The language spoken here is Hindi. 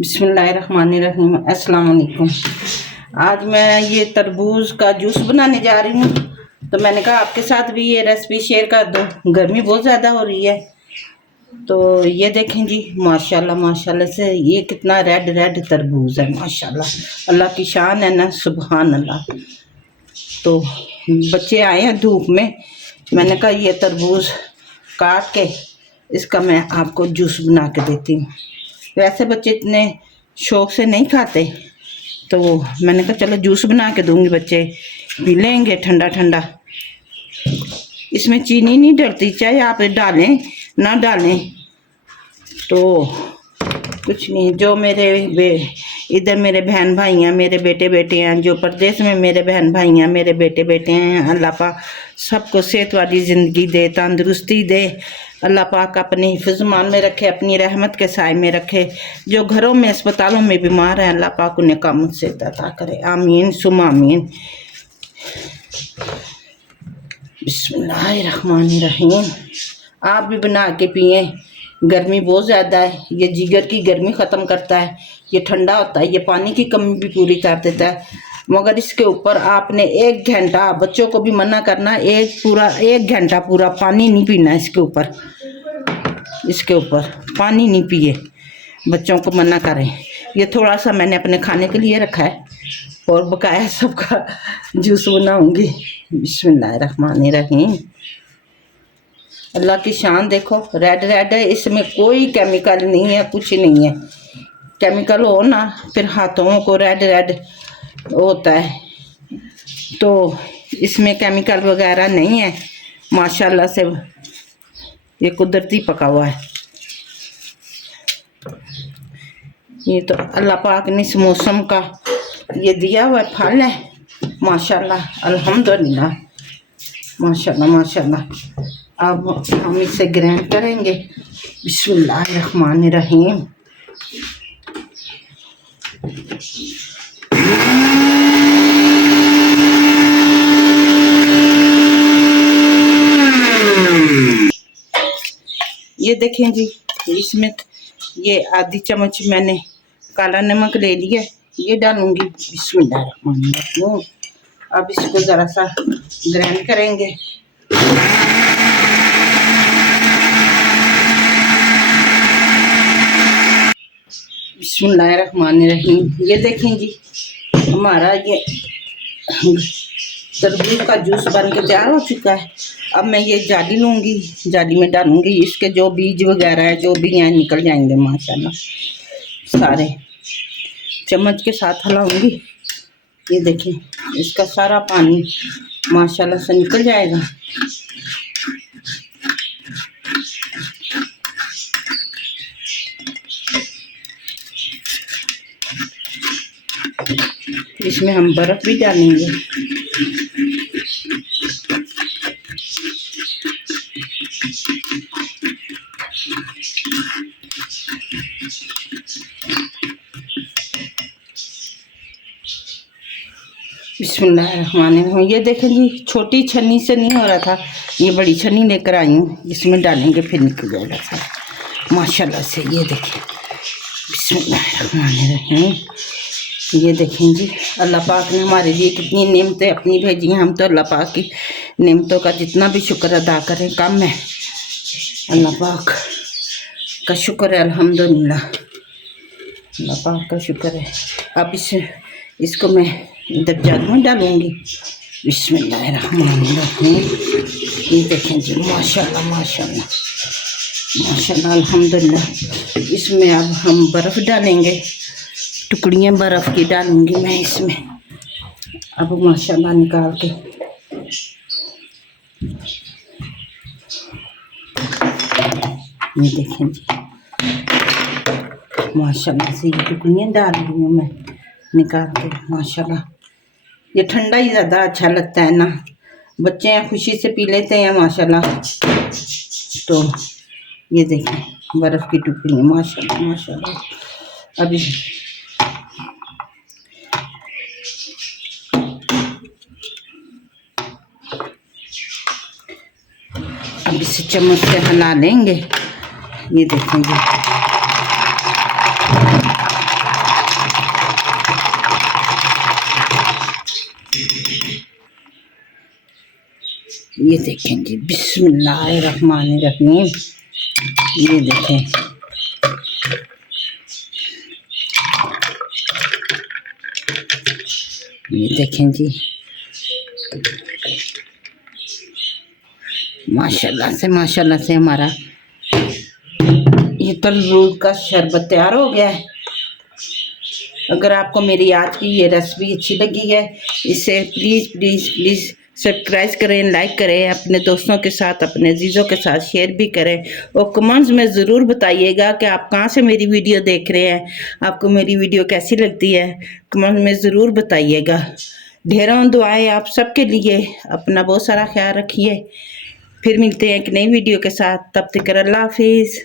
बिस्मिल्लाहिर्रहमानिर्रहीम। अस्सलाम वालेकुम। आज मैं ये तरबूज का जूस बनाने जा रही हूँ, तो मैंने कहा आपके साथ भी ये रेसिपी शेयर कर दो। गर्मी बहुत ज़्यादा हो रही है, तो ये देखें जी, माशाल्लाह माशाल्लाह से ये कितना रेड रेड तरबूज है। माशाल्लाह, अल्लाह की शान है ना, सुभान अल्लाह। तो बच्चे आए हैं धूप में, मैंने कहा ये तरबूज काट के इसका मैं आपको जूस बना के देती हूँ। वैसे बच्चे इतने शौक से नहीं खाते, तो मैंने कहा चलो जूस बना के दूंगी, बच्चे पी लेंगे ठंडा ठंडा। इसमें चीनी नहीं डलती, चाहे आप डालें ना डालें तो कुछ नहीं। जो मेरे इधर मेरे बहन भाई हैं, मेरे बेटे बेटे हैं, जो परदेश में मेरे बहन भाई हैं, मेरे बेटे बेटे हैं, अल्लाह पाक सबको सेहत वाली ज़िंदगी दे, तंदुरुस्ती दे। अल्लाह पाक अपने हिफ्ज़-मान में रखे, अपनी रहमत के साए में रखे। जो घरों में अस्पतालों में बीमार हैं, अल्लाह पाक उन्हें काम से अता करे, आमीन सुम आमीन। बिस्मिल्लाहिर्रहमानिर्रहीम। आप भी बना के पिए, गर्मी बहुत ज़्यादा है, ये जिगर की गर्मी ख़त्म करता है, ये ठंडा होता है, ये पानी की कमी भी पूरी कर देता है। मगर इसके ऊपर आपने 1 घंटा, बच्चों को भी मना करना, 1 घंटा पूरा पानी नहीं पीना। इसके ऊपर पानी नहीं पिए, बच्चों को मना करें। ये थोड़ा सा मैंने अपने खाने के लिए रखा है और बकाया सबका जूस बनाऊंगी। बिस्मिल्लाहिर्रहमानिर्रहीम। अल्लाह की शान देखो, रेड रेड है, इसमें कोई केमिकल नहीं है, कुछ नहीं है। केमिकल हो ना फिर हाथों को रेड रेड होता है, तो इसमें केमिकल वगैरह नहीं है। माशाल्लाह से ये कुदरती पका हुआ है। ये तो अल्लाह पाक ने इस मौसम का ये दिया हुआ फल है। माशाल्लाह अल्हम्दुलिल्लाह, माशाल्लाह माशाल्लाह। अब हम इसे ग्राइंड करेंगे। बिस्मिल्लाहिर्रहमानिर्रहीम। ये देखें जी, इसमें ये आधी चम्मच मैंने काला नमक ले लिया, ये डालूंगी। बिस्मिल्लाहिर्रहमानिर्रहीम। अब इसको ज़रा सा ग्राइंड करेंगे। बिस्मिल्लाहिर्रहमानिर्रहीम। ये देखें जी, हमारा ये तरबूज का जूस बन के तैयार हो चुका है। अब मैं ये जाली लूँगी, जाली में डालूँगी, इसके जो बीज वगैरह है जो भी हैं निकल जाएंगे माशाल्लाह सारे। चम्मच के साथ हिलाऊंगी, ये देखें इसका सारा पानी माशाल्लाह से निकल जाएगा। इसमें हम बर्फ़ भी डालेंगे। बिस्मिल्लाहिर्रहमानिर्रहीम। ये देखें जी, छोटी छन्नी से नहीं हो रहा था, ये बड़ी छन्नी लेकर आई हूँ, इसमें डालेंगे फिर निकल जाएगा सारा माशाल्लाह से। ये देखें, बिस्मिल्लाहिर्रहमानिर्रहीम। ये देखें जी, अल्लाह पाक ने हमारे लिए कितनी नेमतें अपनी भेजी हैं। हम तो अल्लाह पाक की नेमतों का जितना भी शुक्र अदा करें कम है। अल्लाह पाक का शुक्र है, अल्हम्दुलिल्लाह, अल्लाह पाक का शुक्र है। अब इसको मैं इधर जग में डालूँगी। बिस्मिल्लाहिर्रहमानिर्रहीम। ये देखें जी, माशाल्लाह माशाल्लाह माशाल्लाह अल्हम्दुलिल्लाह। इसमें अब हम बर्फ़ डालेंगे, टुकड़ियाँ बर्फ़ की डालूँगी मैं इसमें। अब माशाल्लाह निकाल के ये देखें जी, माशाल्लाह से ये टुकड़ियाँ डाल रही हूँ मैं निकाल के। माशाल्लाह ये ठंडा ही ज़्यादा अच्छा लगता है ना, बच्चे हैं खुशी से पी लेते हैं माशाल्लाह। तो ये देखें बर्फ़ की टुकड़ियाँ माशाल्लाह माशाल्लाह। अभी इसे चम्मच से हिला लेंगे। ये देखेंगे ये देखें जी, बिस्मिल्लाहिर्रहमानिर्रहीम। ये देखें, ये देखें जी, माशाल्लाह से हमारा ये तरबूज का शरबत तैयार हो गया है। अगर आपको मेरी आज की ये रेसिपी अच्छी लगी है, इसे प्लीज़ प्लीज़ प्लीज़ सब्सक्राइब करें, लाइक करें, अपने दोस्तों के साथ, अपने अजीज़ों के साथ शेयर भी करें और कमेंट्स में ज़रूर बताइएगा कि आप कहाँ से मेरी वीडियो देख रहे हैं, आपको मेरी वीडियो कैसी लगती है, कमेंट में ज़रूर बताइएगा। ढेरों दुआएं आप सबके लिए। अपना बहुत सारा ख्याल रखिए। फिर मिलते हैं एक नई वीडियो के साथ, तब तक अल्लाह हाफिज़।